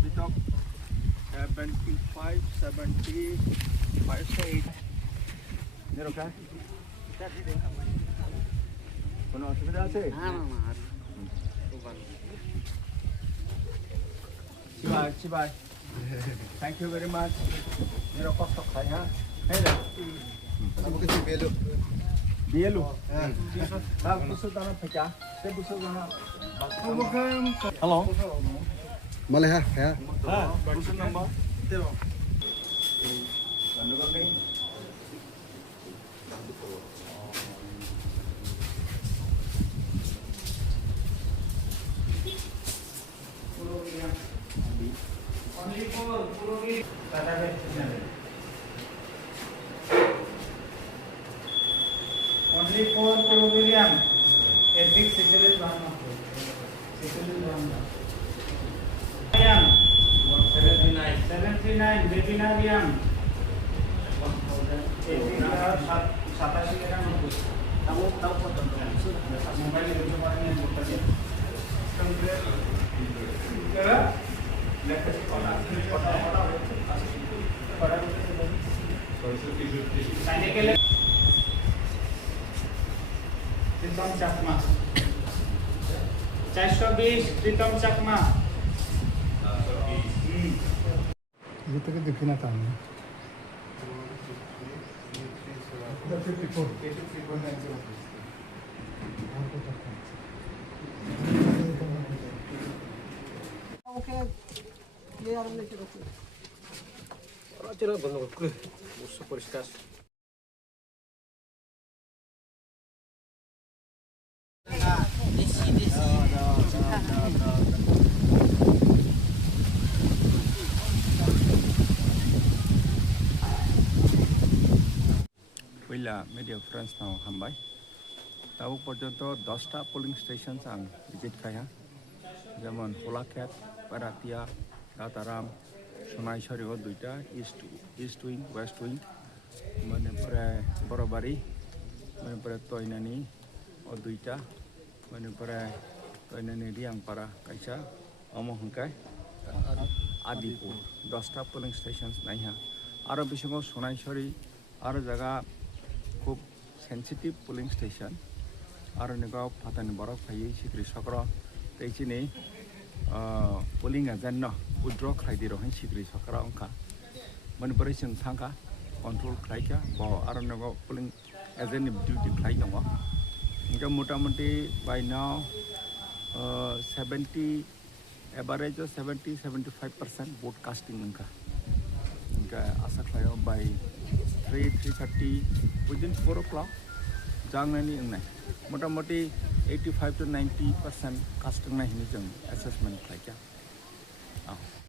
अभी तक 75, 75 से 8 ये रखा है কোনো অসুবিধা আছে Chibai, Chibai. Thank you very much. Nero kosok saya. Hey dah. Kamu kasih belu. Bielu. Tak busuk tanah pecah. Saya busuk tanah. Hello. Malay ha, ya. Busuk number. Tero. Lalu kami. Only for Purogi. Only for Purogi. Epic Sicily Brahma. Sicily Brahma. 739 Webinarium. 87 era notebook. Tahu foto. Mobile itu paling yang bertanya. Kira latest foto. Sign के लिए प्रीतम चकमा 420 प्रीतम चकमा ये तो के देखना था मैं 54 오케이. 내 아름다운 거. Cerah benar ke? Busuk periskas. पहिला media friends now hambai. Tahu porjonto 10টা polling stations ang visit kaya. যেমন হোলাখ্যাত পারাতিয়া দাতারাম সোনাইছড়িও দুইটা ইস্ট উইং ওয়েস্ট উইং মনেপ্রায় বড়বাড়ি মনেপ্রায় তৈনানি ও দুইটা মনেপ্রায় তৈনানি রিয়াংপাড়া কাইসা অমহংকায় আদিপুর 10টা পোলিং স্টেশন নাইহা আরও বিসঙ্গ সোনাইছড়ি আরও জায়গা খুব সেন্সিটিভ পোলিং স্টেশন আরও নিগাও ফাতানি বরফ ফাইয়ে Sikri সকর তেইচিনি polling agent no withdraw khlai di rohin sikri sakara ongka manipuri sing thangka control khlai ka bo aron no polling agent ni duty khlai no inga motamoti by now 70 average 70-75% vote casting inga asa khlayo by 3:30 within 4 o'clock jangnani ingnai motamoti 85 to 90% casting na hini jeng assessment khlai ka